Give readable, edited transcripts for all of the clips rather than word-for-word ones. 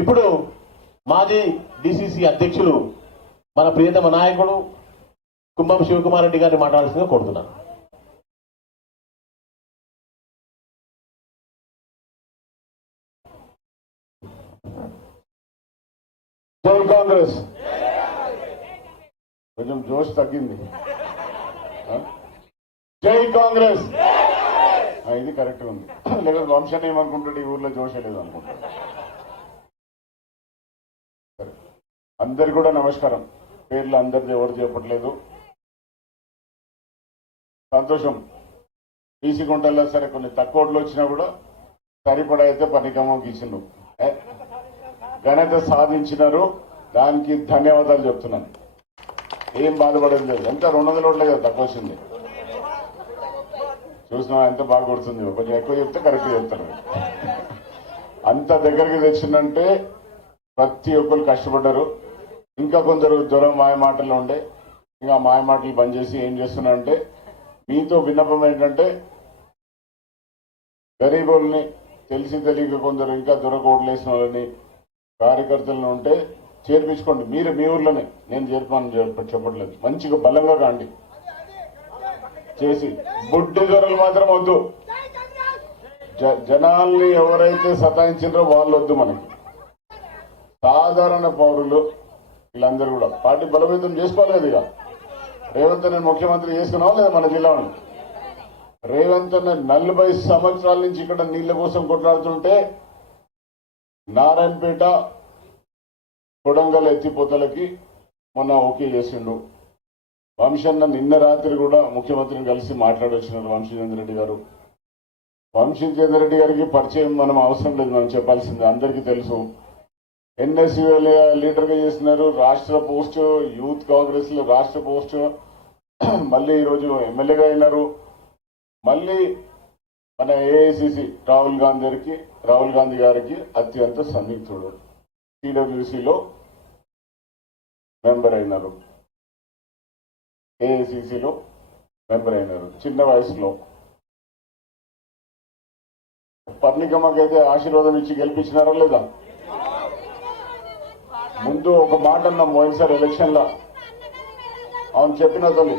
ఇప్పుడు మాజీ డిసిసి అధ్యక్షులు మన ప్రియతమ నాయకుడు కుంభం శివకుమార్ రెడ్డి గారిని మాట్లాడాల్సిందిగా కోరుతున్నాను. జై కాంగ్రెస్. కొంచెం జోష్ తగ్గింది. జై కాంగ్రెస్. ఇది కరెక్ట్ ఉంది. లేకపోతే వంశాన్ని ఏమనుకుంటాడు, ఈ ఊర్లో జోష్ లేదు అనుకుంటాడు. అందరికి కూడా నమస్కారం. పేర్లు అందరిది ఎవరు చెప్పట్లేదు. సంతోషం. బీసీ గుంటల్లో సరే కొన్ని తక్కువ ఓట్లు వచ్చినా కూడా సరిపడా అయితే పనికమ్మకి ఇచ్చిండు, ఘనత సాధించినారు. దానికి ధన్యవాదాలు చెప్తున్నాను. ఏం బాధపడేది లేదు. ఎంత 200 ఓట్లే కదా తక్కువ వచ్చింది. చూసినా ఎంత బాగా కొడుతుంది. కొంచెం ఎక్కువ చెప్తే కరెక్ట్ చెప్తారు. అంత దగ్గరికి తెచ్చిందంటే ప్రతి ఒక్కరు కష్టపడ్డారు. ఇంకా కొందరు జ్వరం మాయ మాటల్లో ఉండే, ఇంకా మాయ మాటలు బంద్ చేసి ఏం చేస్తున్నారంటే, మీతో విన్నపం ఏంటంటే గరీబుల్ని తెలిసి తెలియక కొందరు ఇంకా దొరకోట్లు వేసిన వాళ్ళని కార్యకర్తలను ఉంటే చేర్పించుకోండి. మీరు మీ ఊర్లోనే, నేను చేర్పని చెప్పట్లేదు. మంచిగా బలంగా కాండి చేసి. బుడ్డి జ్వరాలు మాత్రం వద్దు. జనాల్ని ఎవరైతే సతాయించారో వాళ్ళు వద్దు. మనకి సాధారణ పౌరులు వీళ్ళందరూ కూడా పార్టీ బలోపేతం చేసుకోవాలి కదా. ఇక రేవంత్ అన్న ముఖ్యమంత్రి చేసుకున్నావా లేదా మన జిల్లాను? రేవంత్ అన్న 40 సంవత్సరాల నుంచి ఇక్కడ నీళ్ల కోసం కొట్లాడుతుంటే నారాయణపేట కొడంగల్ ఎత్తిపోతలకి మొన్న ఓకే చేసిండు. వంశన్న నిన్న రాత్రి కూడా ముఖ్యమంత్రిని కలిసి మాట్లాడొచ్చినారు వంశీచంద్ర రెడ్డి గారు. వంశీచంద్ర రెడ్డి గారికి పరిచయం మనం అవసరం లేదు, మనం చెప్పాల్సిందే, అందరికీ తెలుసు. ఎన్ఎస్యూ లీడర్ గా చేస్తున్నారు. రాష్ట్ర పోస్ట్, యూత్ కాంగ్రెస్ లో రాష్ట్ర పోస్ట్, మళ్ళీ ఈరోజు ఎమ్మెల్యేగా అయినారు. మళ్ళీ మన ఏఐసిసి రాహుల్ గాంధీ గారికి అత్యంత సన్నిహితుడు. టీడబ్ల్యూసీలో మెంబర్ అయినారు, ఏఐసిసిలో మెంబర్ అయినారు చిన్న వయసులో. పర్ణికమ్మకైతే ఆశీర్వాదం ఇచ్చి గెలిపించినారా లేదా? ముందు ఒక మాట అన్నాం పోయినసారి ఎలక్షన్ లా. అవును చెప్పిన తల్లి,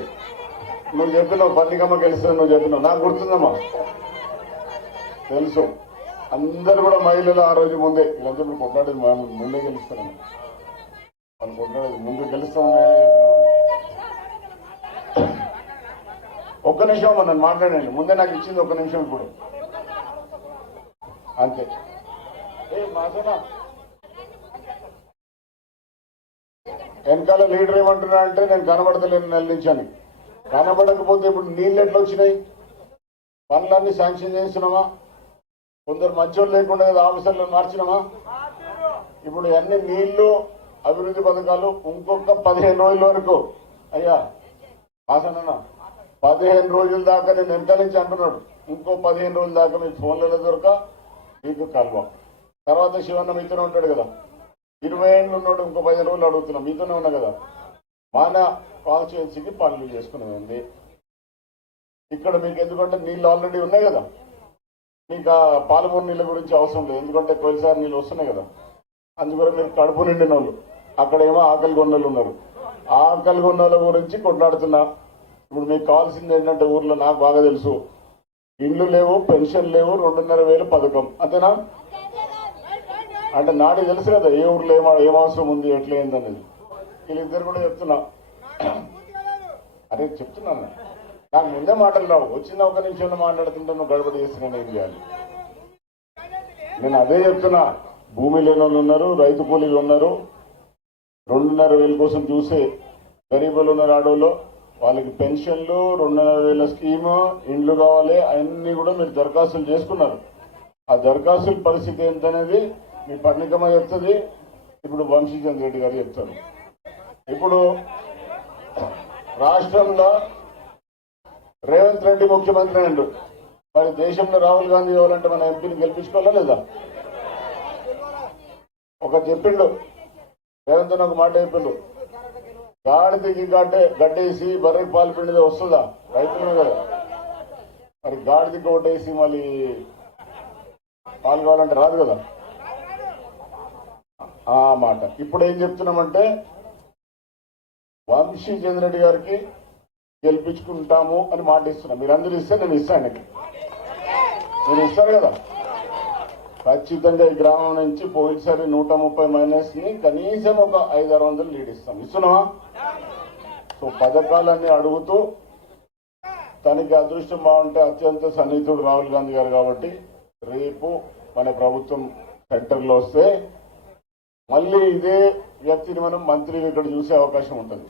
నువ్వు చెప్పినావు పర్ణికమ్మ గెలుస్తావు, నువ్వు చెప్పినావు, నాకు గుర్తుందమ్మా, తెలుసు. అందరు కూడా మహిళలు ఆ రోజు ముందే వీళ్ళంతా ఇప్పుడు కొట్లాడేది ముందే గెలుస్తారని, వాళ్ళు కొట్లాడేది ముందు గెలుస్తామని. ఒక్క నిమిషం అమ్మా, నన్ను మాట్లాడండి. ముందే నాకు ఇచ్చింది ఒక్క నిమిషం ఇప్పుడు అంతే. మాసనా వెనకాల లీడర్ ఏమంటున్నా అంటే, నేను కనబడతలేను నెల నుంచి అని. కనబడకపోతే ఇప్పుడు నీళ్ళు ఎట్లా వచ్చినాయి? పనులన్నీ శాంక్షన్ చేస్తున్నామా? కొందరు మంచోళ్ళు లేకుండా ఆఫీసర్లను మార్చినామా? ఇప్పుడు అన్ని నీళ్లు, అభివృద్ధి పథకాలు ఇంకొక 15 రోజుల వరకు. అయ్యా ఆసనన్నా 15 రోజుల దాకా నేను వెనకాల నుంచి అంటున్నాడు. ఇంకో 15 రోజుల దాకా మీకు ఫోన్లలో దొరక, మీకు కల్వ. తర్వాత శివన్న మీతోనే ఉంటాడు కదా, 20 ఏళ్ళు ఉన్నాడు. ఇంకో 15 రోజులు అడుగుతున్నా, మీతోనే ఉన్నా కదా. మన కాన్స్టిట్యున్సీకి పనులు చేసుకునేది ఇక్కడ. మీకు ఎందుకంటే నీళ్ళు ఆల్రెడీ ఉన్నాయి కదా, మీకు ఆ పాలమూరు నీళ్ళ గురించి అవసరం లేదు. ఎందుకంటే కొద్దిసారి నీళ్ళు వస్తున్నాయి కదా. అందుకని మీరు కడుపు నిండిన వాళ్ళు, అక్కడేమో ఆకలి గొన్నలు ఉన్నారు. ఆకలి గొన్నల గురించి కొట్లాడుతున్నా. ఇప్పుడు మీకు కావాల్సింది ఏంటంటే, ఊర్లో నాకు బాగా తెలుసు, ఇండ్లు లేవు, పెన్షన్ లేవు, 2,500 పథకం, అంతేనా? అంటే నాటికి తెలుసు కదా ఏ ఊర్లో ఏం అవసరం ఉంది, ఎట్లా ఏందనేది. వీళ్ళిద్దరు కూడా చెప్తున్నా. అదే చెప్తున్నాను, నాకు ముందే మాటలు రావు. వచ్చిన ఒక నిమిషంలో మాట్లాడుతుంటే నువ్వు గడబడి చేస్తున్నాను, ఏం చేయాలి? నేను అదే చెప్తున్నా. భూమి లేని వాళ్ళు ఉన్నారు, రైతు కూలీలు ఉన్నారు, 2,500 కోసం చూసే గరీబులు ఉన్నారు. ఆడోళ్ళు వాళ్ళకి పెన్షన్లు, 2,500 స్కీము, ఇండ్లు కావాలి, అన్ని కూడా మీరు దరఖాస్తులు చేసుకున్నారు. ఆ దరఖాస్తుల పరిస్థితి ఏంటనేది మీ పర్ణికమ్మ చెప్తుంది, ఇప్పుడు వంశీచంద్ర రెడ్డి గారు చెప్తారు. ఇప్పుడు రాష్ట్రంలో రేవంత్ రెడ్డి ముఖ్యమంత్రి అయ్యిండు. మరి దేశంలో రాహుల్ గాంధీ కావాలంటే మన ఎంపీని గెలిపించుకోవాలా లేదా? ఒక చెప్పిండు రేవంత్ అని, ఒక మాట చెప్పిండు, గాడిదకి గడ్డేసి బర్రెకి పాలు పిండిదే వస్తుందా? రైతులమే కదా. మరి గాడిదకి ఓటేసి మళ్ళీ పాలు కావాలంటే రాదు కదా. మాట. ఇప్పుడు ఏం చెప్తున్నామంటే వంశీ చంద్రెడ్డి గారికి గెలిపించుకుంటాము అని మాట ఇస్తున్నాం. మీరందరూ ఇస్తే నేను ఇస్తాను. మీరు ఇస్తారు కదా. ఖచ్చితంగా ఈ గ్రామం నుంచి పోయినసారి 130 మైనస్ ని కనీసం ఒక 500-600 లీడ్ ఇస్తాం. ఇస్తున్నావా? సో పథకాలన్నీ అడుగుతూ తనకి అదృష్టం బాగుంటే అత్యంత సన్నిహితుడు రాహుల్ గాంధీ గారు కాబట్టి రేపు మన ప్రభుత్వం సెంటర్లో వస్తే మళ్ళీ ఇదే వ్యక్తిని మనం మంత్రిగా ఇక్కడ చూసే అవకాశం ఉంటుంది.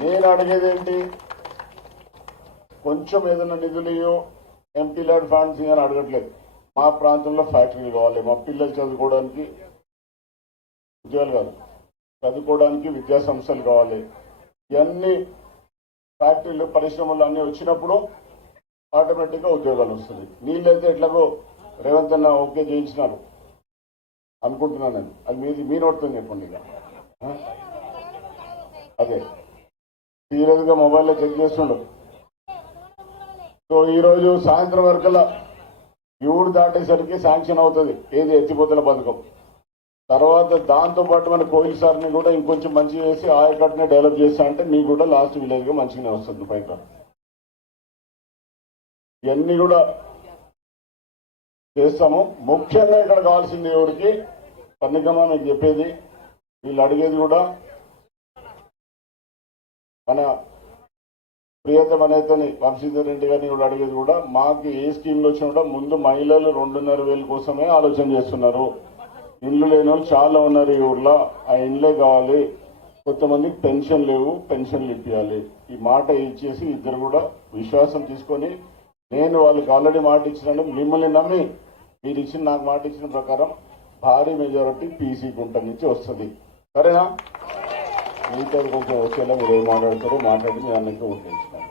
నేను అడిగేది ఏంటి, కొంచెం ఏదైనా నిధులు ఎంపీ ల్యాడ్ ఫండ్స్ అని అడగట్లేదు. మా ప్రాంతంలో ఫ్యాక్టరీలు కావాలి, మా పిల్లలు చదువుకోవడానికి ఉద్యోగాలు కాదు, చదువుకోవడానికి విద్యా సంస్థలు కావాలి. ఇవన్నీ ఫ్యాక్టరీలు పరిశ్రమలు అన్నీ వచ్చినప్పుడు ఆటోమేటిక్గా ఉద్యోగాలు వస్తుంది. నీళ్ళైతే ఎట్లాగో రేవంత్ అన్న ఓకే చేయించినారు అనుకుంటున్నాను నేను. అది మీ నోటితో చెప్పండి. ఇక అదే సీరియస్గా మొబైల్లో చెక్ చేస్తుండు. సో ఈరోజు సాయంత్రం వరకల్లా ఊరు దాటేసరికి శాంక్షన్ అవుతుంది ఏది ఎత్తిపోతల పథకం. తర్వాత దాంతోపాటు మన కోయిల్ సార్ని కూడా ఇంకొంచెం మంచి చేసి ఆయకట్టుని డెవలప్ చేస్తా అంటే మీకు కూడా లాస్ట్ విలేజ్గా మంచిగానే వస్తుంది పైకి. ఇవన్నీ కూడా చేస్తాము. ముఖ్యంగా ఇక్కడ కావాల్సింది ఎవరికి పన్నికమ్మా మీకు చెప్పేది, వీళ్ళు అడిగేది కూడా మన ప్రియతమ నేతని వంశీధర్ రెడ్డి గారిని కూడా అడిగేది కూడా మాకు ఏ స్కీమ్లు వచ్చినా కూడా ముందు మహిళలు 2,500 కోసమే ఆలోచన చేస్తున్నారు. ఇండ్లు లేని వాళ్ళు చాలా ఉన్నారు ఈ ఊర్లో, ఆ ఇండ్లే కావాలి. కొంతమందికి పెన్షన్ లేవు, పెన్షన్లు ఇప్పించాలి. ఈ మాట ఇచ్చేసి ఇద్దరు కూడా విశ్వాసం తీసుకొని నేను వాళ్ళకి ఆల్రెడీ మాట ఇచ్చినాను. మిమ్మల్ని నమ్మి మీరు ఇచ్చిన నాకు మాట ఇచ్చిన ప్రకారం భారీ మెజారిటీ పీసీ గుంట నుంచి వస్తుంది. సరేనా? మీతో కొంచెం వచ్చేలా మీరు ఏం మాట్లాడతారో మాట్లాడి మీ అన్నింటితో ఉంటున్నాను.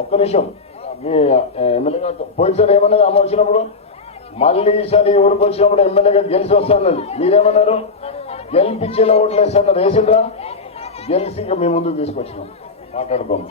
ఒక్క నిమిషం, మీ ఎమ్మెల్యే గారితో పోయినసారి ఏమన్నది అమ్మ వచ్చినప్పుడు, మళ్ళీ ఈసారి ఊరికి వచ్చినప్పుడు ఎమ్మెల్యేగా గెలిచి వస్తున్నది. మీరేమన్నారు? గెలిపించేలా ఓట్లు వేస్తున్నారు. వేసిండ్రా? గెలిచి ఇక మీ ముందుకు తీసుకొచ్చినాం, మాట్లాడుకోండి.